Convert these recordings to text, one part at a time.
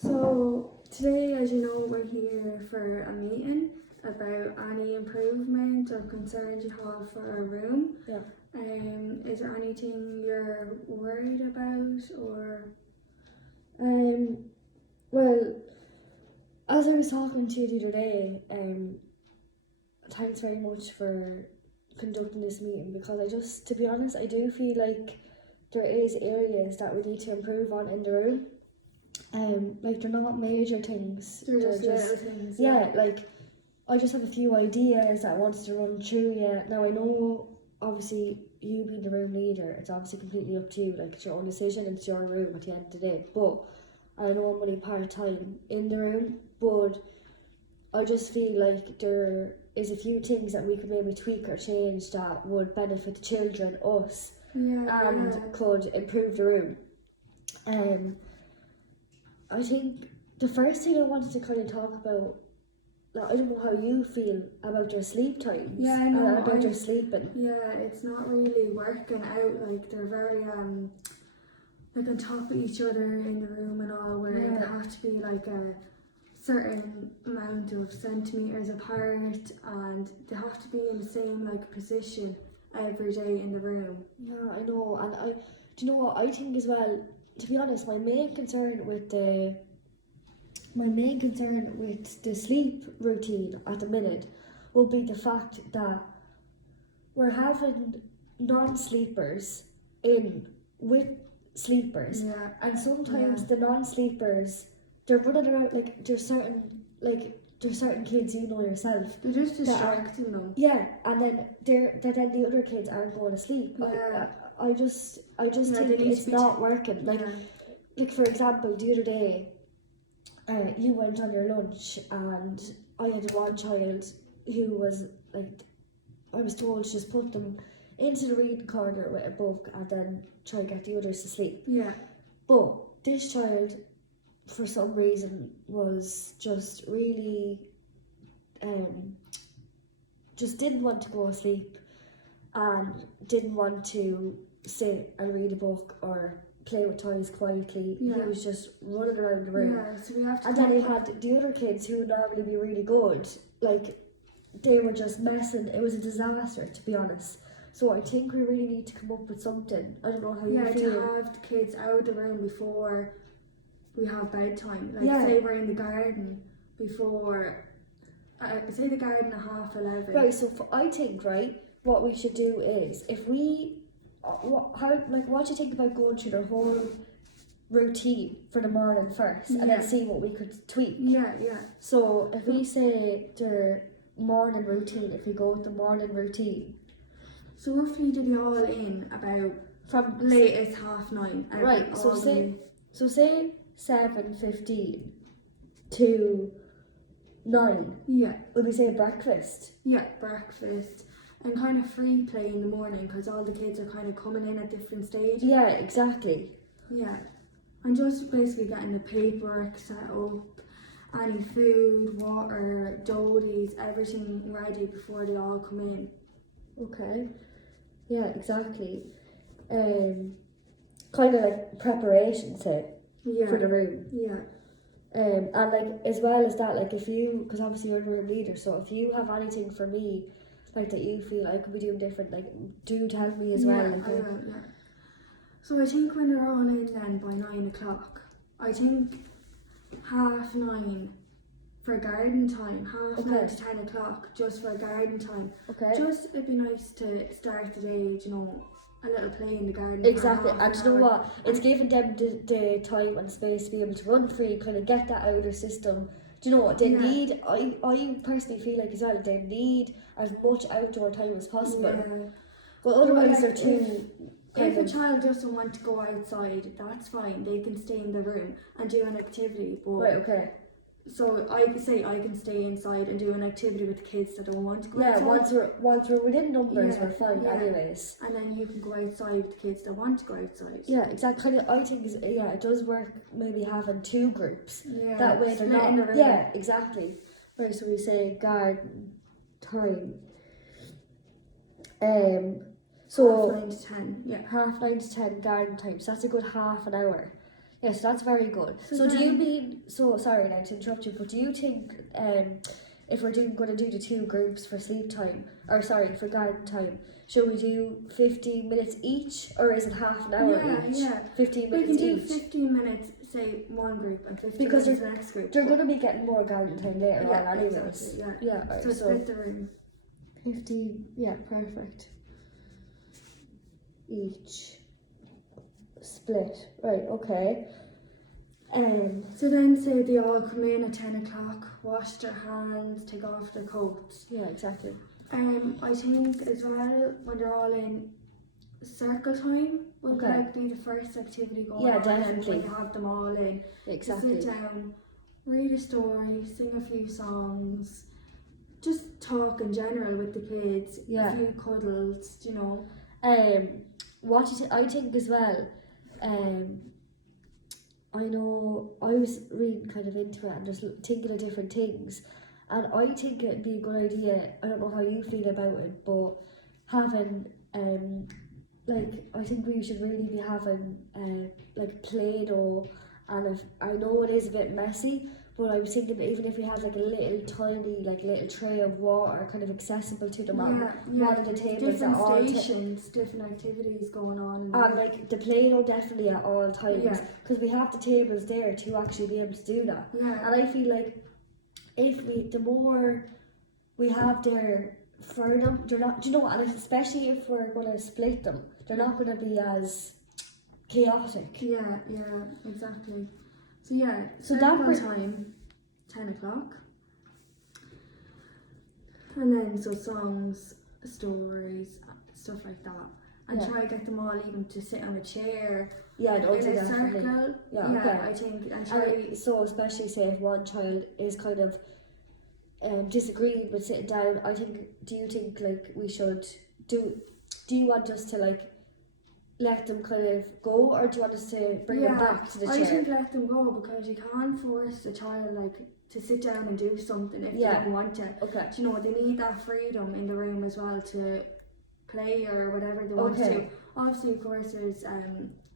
So today, as you know, we're here for a meeting about any improvement or concerns you have for our room. Yeah. Is there anything you're worried about or? Well, as I was talking to you the other day, thanks very much for conducting this meeting, because to be honest, I do feel like there is areas that we need to improve on in the room. Like they're not major things. They're They're just little things. yeah, like I just have a few ideas that I wanted to run through you. Now I know, obviously, you being the room leader, it's obviously completely up to you. Like it's your own decision, it's your room at the end of the day. But I know I'm only part-time in the room, but I just feel like there is a few things that we could maybe tweak or change that would benefit the children, us, and could improve the room. I think the first thing I wanted to kind of talk about, I don't know how you feel about your sleep times. Yeah, I know. About your sleeping. Yeah, it's not really working out. Like they're very like on top of each other in the room and all, where they have to be like a certain amount of centimeters apart, and they have to be in the same like position every day in the room. Yeah, I know, and do you know what I think as well? To be honest, my main concern with the sleep routine at the minute will be the fact that we're having non-sleepers in with sleepers, and sometimes the non-sleepers, they're running around like there's certain kids, you know yourself, they're just distracting them. Yeah, and then then the other kids aren't going to sleep. I just think it's not working. Like for example, the other day, you went on your lunch, and I had one child who was like, I was told to just put them into the reading corner with a book and then try and get the others to sleep. Yeah. But this child, for some reason, was just really, just didn't want to go to sleep and didn't want to sit and read a book or play with toys quietly. He was just running around the room. Yeah, so we have to. And then he had the other kids who would normally be really good, like they were just messing. It was a disaster, to be honest. So I think we really need to come up with something. I don't know how you feel. To have the kids out of the room before we have bedtime. Like say we're in the garden before, say the garden at 11:30. Right, so I think, right, what we should do is, if we, what do you think about going through the whole routine for the morning first, and then see what we could tweak? Yeah. So if we say the morning routine, if we go with the morning routine. So roughly do they all in about from latest 9:30? Right, so say 7:15 to 9. Yeah. Would we say breakfast? Yeah, breakfast. And kind of free play in the morning, because all the kids are kind of coming in at different stages. Yeah, exactly. Yeah. And just basically getting the paperwork set up, any food, water, doilies, everything ready before they all come in. Okay. Yeah, exactly. Kind of like preparation for the room. Yeah. And like as well as that, like if you, because obviously you're the room leader, so if you have anything for me, like that you feel I could be doing different, like do tell me as well. Like, yeah. So I think when they're all in then by 9 o'clock, I think 9:30 for garden time, 9:30 to 10 o'clock just for garden time. Okay. Just it'd be nice to start the day, you know, a little play in the garden. Exactly, and you know what? It's giving them the time and space to be able to run free, kind of get that out of their system. Do you know what they need? I personally feel like as well, they need as much outdoor time as possible. Yeah. But otherwise they're too... If a child doesn't want to go outside, that's fine. They can stay in the room and do an activity. But right, okay. So I could say I can stay inside and do an activity with the kids that don't want to go outside. Yeah, once we're within numbers, we're fine anyways. And then you can go outside with the kids that want to go outside. Yeah, exactly. I think it does work. Maybe having two groups. Yeah. That way they're not in the room. Yeah, exactly. Right. So we say garden time. So 9 to 10. Yeah. 9:30 to 10 garden time. So that's a good half an hour. Yes, that's very good. So do you mean, so sorry now to interrupt you, but do you think if we're going to do the 2 groups for sleep time, or sorry, for garden time, should we do 15 minutes each, or is it half an hour each? Yeah. 15 We minutes can do each. 15 minutes, say one group, and 15 Because minutes the next group. They're going to be getting more garden time later on Yeah, anyways. exactly, yeah. Right, So split the room. 15, yeah, perfect. Each. Split. Right, okay. So then say they all come in at 10 o'clock, wash their hands, take off their coats. Yeah, exactly. I think as well, when they're all in, circle time would Okay. like be the first activity going Yeah, on. definitely. When you have them all in, Exactly. to sit down, read a story, sing a few songs, just talk in general with the kids. Yeah. A few cuddles, you know. What I think as well, I know I was reading kind of into it and just thinking of different things, and I think it'd be a good idea. I don't know how you feel about it, but having like I think we should really be having like Play-Doh, and if I know it is a bit messy, but I was thinking that even if we had like a little tiny like little tray of water kind of accessible to them on one of the tables different at all stations, different activities going on. and like the Play-Doh definitely at all times, Yeah. because we have the tables there to actually be able to do that. Yeah. And I feel like the more we have there for them, they're not, do you know, and especially if we're going to split them, they're not going to be as chaotic. Yeah, exactly. So yeah, So circle time, 10 o'clock. And then so songs, stories, stuff like that. And try to get them all even to sit on a chair Yeah, in a circle. Yeah, okay. I think, and try. And so especially say if one child is kind of disagreeing with sitting down, I think, do you think like we should do you want us to like let them kind of go, or do you want us to bring them back to the chair? I think let them go, because you can't force a child like to sit down and do something if they don't want to. Okay. Do you know, they need that freedom in the room as well to play or whatever they want to. Obviously, of course, there's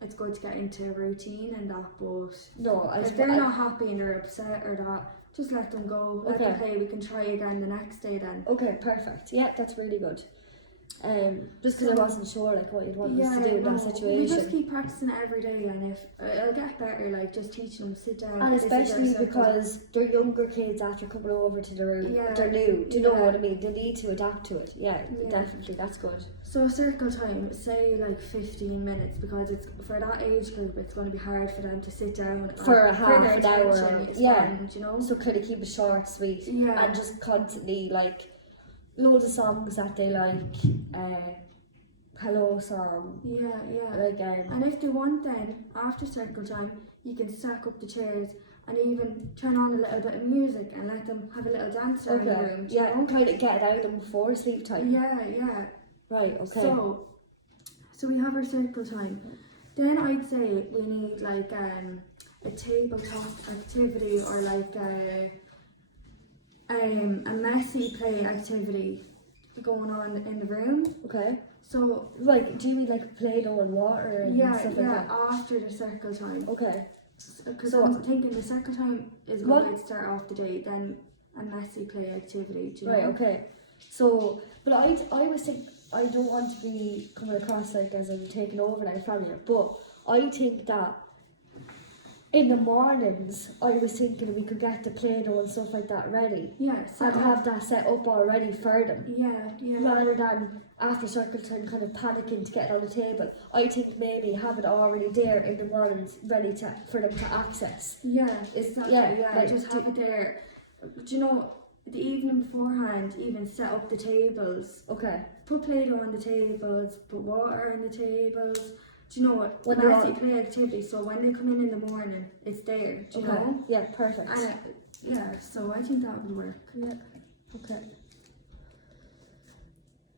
it's good to get into a routine and that, but no, if they're not happy and they're upset or that, just let them go. Let them play. We can try again the next day then. Okay, perfect. Yeah, that's really good. Just because I wasn't sure like what you'd want us to do in that situation. We just keep practicing it every day, and if it'll get better, like just teaching them sit down. And especially because they're younger kids after coming over to the room, they're new. Do you know what I mean? They need to adapt to it. Yeah, definitely, that's good. So circle time, say like 15 minutes, because it's for that age group, it's going to be hard for them to sit down for a half an hour. Fun, you know. So kind of keep it short, sweet, and just constantly like loads of songs that they like, hello song. Like, and if they want, then after circle time, you can stack up the chairs and even turn on a little bit of music and let them have a little dance around the room. Do you know? Kind of get it out of them before sleep time. Yeah. Right. Okay. So we have our circle time. Then I'd say we need like a tabletop activity, or like a messy play activity going on in the room. Okay. So like, do you mean like Play-Doh and water and stuff like that? After the circle time. Okay. Because I'm thinking the circle time is a good way to start off the day, then a messy play activity. Do you know? Okay. So, but I was thinking, I don't want to be coming across like as I'm taking over now from you, but I think that in the mornings, I was thinking we could get the Play-Doh and stuff like that ready. And have that set up already for them. Rather than after circle time kind of panicking to get it on the table. I think maybe have it already there in the mornings ready for them to access. Like just have it there. Do you know, the evening beforehand, even set up the tables. Okay. Put Play-Doh on the tables, put water on the tables. Do you know what? When messy play activity, so when they come in the morning, it's there. Do you know? Yeah, perfect. And so I think that would work. Yeah. Okay.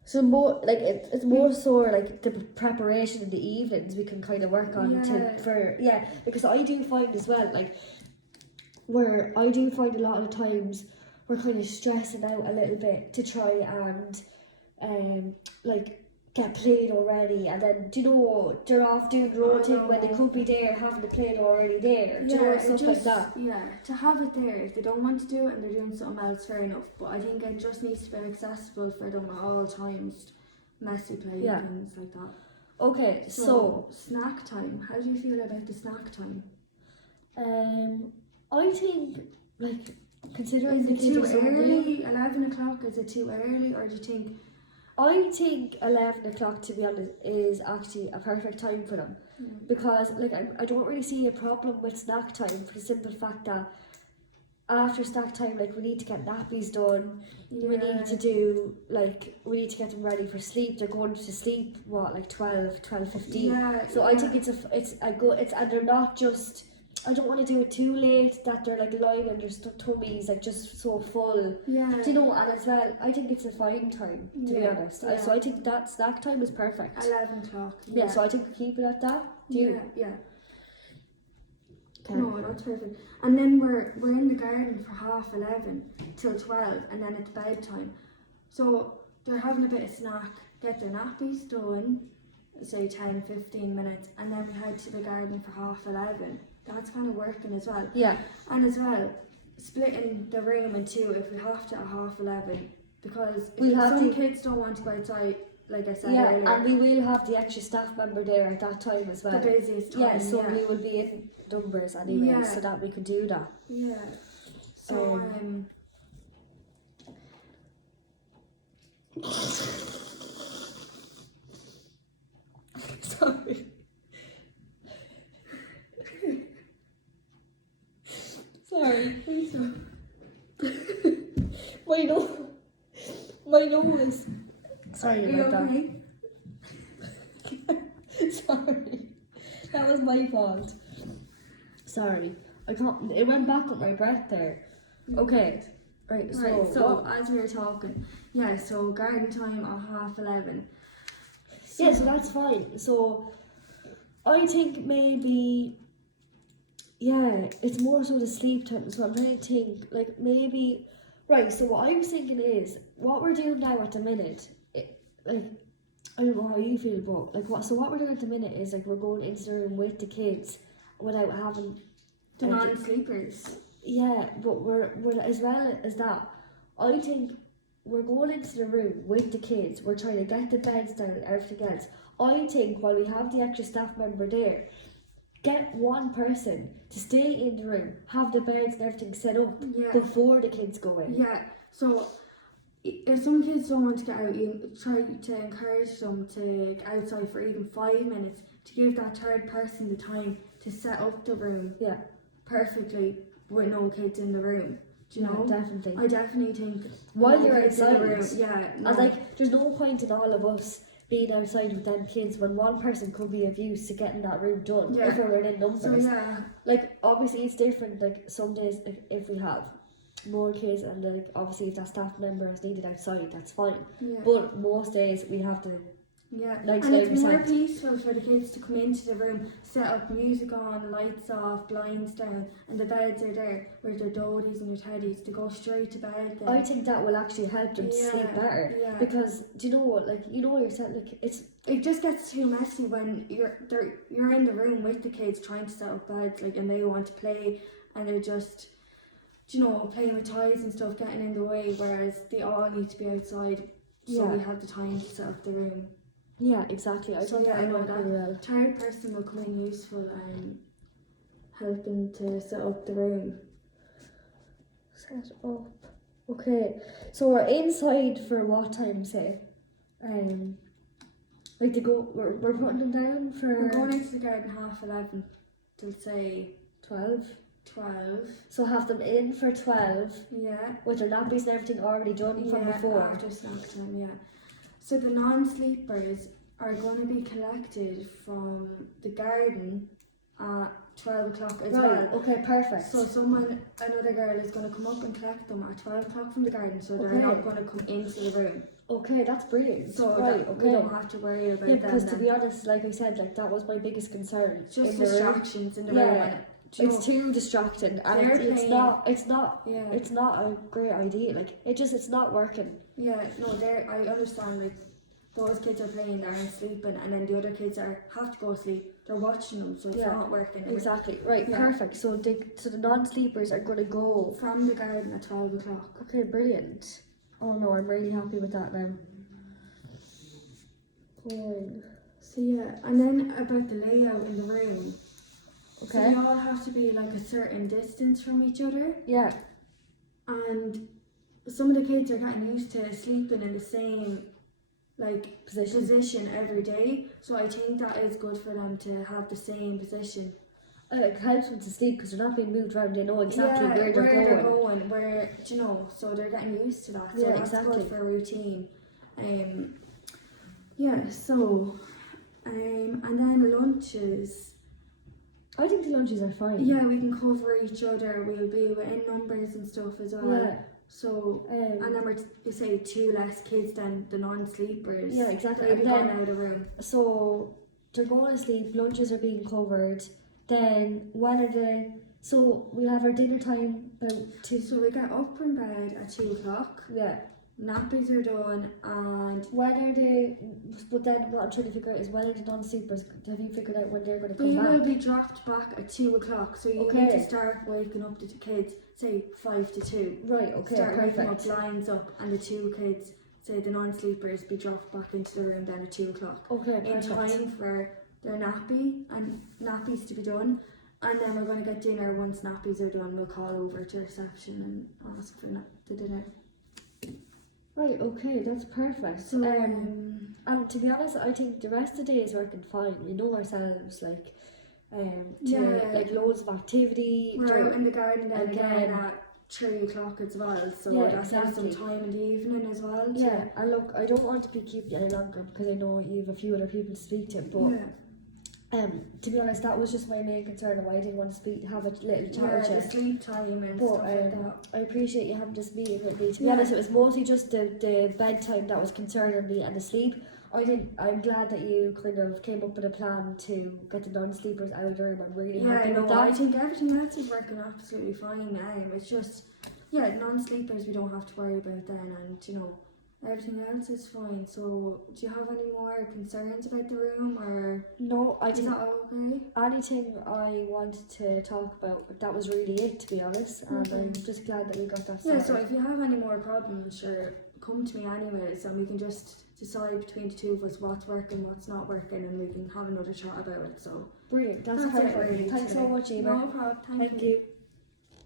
So more like it's more so like the preparation in the evenings we can kind of work on because I do find as well like where I do find a lot of the times we're kind of stressing out a little bit to try and like get played already, and then do you know they're off doing their own thing when they could be there having the plate already there. Do you know, stuff like that. Yeah, to have it there. If they don't want to do it and they're doing something else, fair enough. But I think it just needs to be accessible for them at all times. Messy play and things like that. Okay, so snack time. How do you feel about the snack time? I think like considering Is the it kids too are so early? 11 o'clock. Is it too early, or do you think? I think 11 o'clock, to be honest, is actually a perfect time for them. Because like I don't really see a problem with snack time for the simple fact that after snack time, like we need to get nappies done, we need to do we need to get them ready for sleep. They're going to sleep like 12:15. So I think and they're not just, I don't want to do it too late that they're like lying on their tummies like just so full. Yeah. Do you know? And as well, I think it's a fine time, to be honest. So I think that snack time is perfect. 11 o'clock. Yeah. So I think we keep it at that. Yeah. Okay. No, that's perfect. And then we're in the garden for 11:30 till 12, and then it's bedtime. So they're having a bit of snack, get their nappies done, say 10-15 minutes, and then we head to the garden for 11:30. That's kind of working as well. Yeah. And as well, splitting the room in two if we have to at 11:30, because some kids don't want to go outside, like I said earlier. And we will have the extra staff member there at that time as well. The busiest time. Yeah, so we will be in numbers anyway, so that we can do that. Yeah. So Sorry. Sorry. My nose. Sorry about that. Sorry. That was my fault. Sorry. I can't. It went back with my breath there. Okay. Right. So as we were talking, so garden time at 11:30. So that's fine. So I think maybe. Yeah, it's more so the sleep time. So I'm trying to think, like maybe. Right. So what I was thinking is what we're doing now at the minute. I don't know how you feel, but what we're doing at the minute is like we're going into the room with the kids without having the non-sleepers. Yeah, but we're as well as that. I think we're going into the room with the kids. We're trying to get the beds down and everything else. I think while we have the extra staff member there, get one person to stay in the room, have the beds and everything set up before the kids go in. Yeah. So if some kids don't want to get out, you try to encourage them to get outside for even 5 minutes to give that third person the time to set up the room perfectly with no kids in the room. Do you know? Definitely. I definitely think while you're outside, and like there's no point in all of us being outside with them kids when one person could be of use to getting that room done if we're in numbers. So, like obviously it's different. Like some days if we have more kids and like obviously if that staff member is needed outside, that's fine. But most days we have to. And it's more peaceful for the kids to come into the room, set up music on, lights off, blinds down, and the beds are there with their doties and their teddies to go straight to bed. I think that will actually help them sleep better because do you know what, like you know yourself, like it just gets too messy when you're in the room with the kids trying to set up beds, like, and they want to play and they're just, you know, playing with toys and stuff, getting in the way, whereas they all need to be outside so we have the time to set up the room. Yeah, exactly. I think that works really well. Third person will come in useful and helping to set up the room. Set up. Okay, so we're inside for what time, say? Like to go. We're putting them down for. We're going into the garden 11:30 till say 12. 12. So have them in for 12. Yeah. With their nappies and everything already done from before. After snack time, So the non-sleepers are going to be collected from the garden at 12 o'clock as well. Okay, perfect. So another girl is going to come up and collect them at 12 o'clock from the garden, so they're not going to come into the room. Okay, that's brilliant. So we don't have to worry about them. Because to be honest, like I said, like that was my biggest concern. Just distractions in the room. It's too distracting, and it's not a great idea. Like it's not working. Yeah, no, I understand. Like those kids are playing there and sleeping, and then the other kids have to go sleep. They're watching them, so it's Yeah, not working. Exactly. Right. Yeah. Perfect. So the non-sleepers are gonna go. From the garden at 12 o'clock. Okay. Brilliant. Oh no, I'm really happy with that now. Going. So yeah, and then about the layout in the room. So Okay. they all have to be like a certain distance from each other, Yeah. and some of the kids are getting used to sleeping in the same like position every day. So I think that is good for them to have the same position. It helps them to sleep because they're not being moved around. They know exactly where they're going. Where do you know? So they're getting used to that. So Yeah, that's exactly. good for routine. Yeah. So, and then lunches. I think the lunches are fine. Yeah, we can cover each other. We'll be within numbers and stuff as well. Yeah. So, and then you say 2 less kids than the non-sleepers. Yeah, exactly. They'll be And going then- out of the room. So they're going to sleep. Lunches are being covered. Then when are they? So we have our dinner time about 2. So we get up from bed at 2 o'clock. Yeah. Nappies are done, and When are they? But then what I'm trying to figure out is when are the non-sleepers? Have you figured out when they're going to they come will back? be dropped back at 2 o'clock. So you Okay. need to start waking up the kids, say 5 to 2. Right. Okay. Start waking up, Perfect. lines up, and the 2 kids, say the non-sleepers, be dropped back into the room then at 2 o'clock. Okay. In Perfect. time for their nappies to be done, and then we're going to get dinner. Once nappies are done, we'll call over to reception and ask for the dinner. Right. Okay. That's perfect. So And to be honest, I think the rest of the day is working fine. We know ourselves, like, Yeah. like loads of activity. we're out in the garden then again. again at 3 o'clock as well, so Yeah, that gives some exactly. time in the evening as well. Yeah, and look, I don't want to keep you any longer because I know you have a few other people to speak to, but to be honest, that was just my main concern of why I didn't want to have a little chat with the you. sleep time and But stuff like that. I appreciate you having this meeting with me. To be Yeah. honest, it was mostly just the bedtime that was concerning me and the sleep. I'm glad that you kind of came up with a plan to get the non-sleepers out of the room. I'm really happy with I that. think everything else is working absolutely fine. It's just, non-sleepers we don't have to worry about then, and everything else is fine. So, do you have any more concerns about the room, or No, I is didn't. that okay? Anything I wanted to talk about, but that was really it, to be honest. And Okay. I'm just glad that we got that Yeah, sorted. so if you have any more problems, sure, come to me anyways, and we can just decide between the two of us what's working, what's not working, and we can have another chat about it. So Brilliant, that's that's it perfect. really Thanks so today. much, Eva. No problem. Thank you. Thank you.